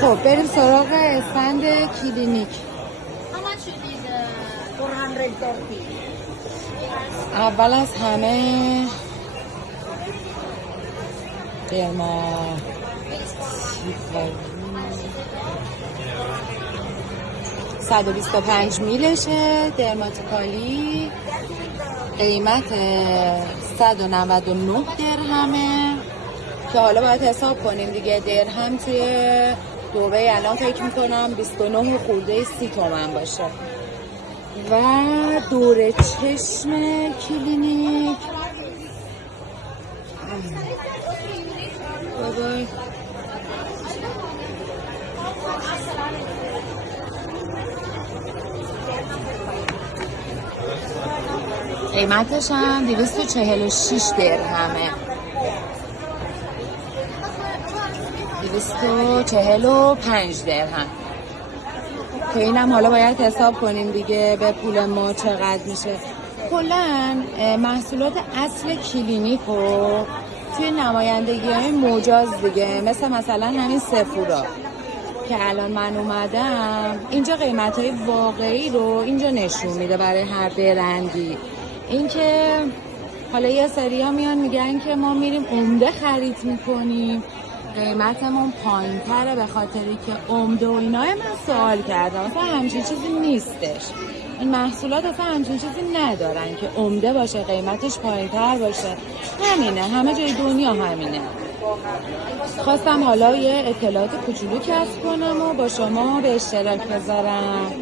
خب بریم سراغ استند کلینیک. اول از همه درما 125 میلشه، درماتیکالی قیمت 199 درهمه که حالا باید حساب کنیم دیگه. درهم توی دبی الان فکر میکنم 29 خورده 30 تومن باشه. و دور چشم کلینیک بابای قیمتش هم 246 درهمه. 245 درهم که اینم حالا باید حساب کنیم دیگه به پول ما چقدر میشه. کلاً محصولات اصل کلینیک رو توی نمایندگی های مجاز دیگه، مثلا همین سفورا که الان من اومدم اینجا قیمت های واقعی رو اینجا نشون میده برای هر برندی. این که حالا یه سری ها میان میگن که ما میریم عمده خرید میکنیم قیمتمون پایین تره به خاطری که عمده و اینا. من سوال کردم اصلا همچین چیزی نیستش. این محصولات اصلا همچین چیزی ندارن که عمده باشه قیمتش پایین تر باشه. همینه، همه جای دنیا همینه. خواستم حالا یه اطلاعات کوچولو کسب کنم و با شما به اشتراک بذارم.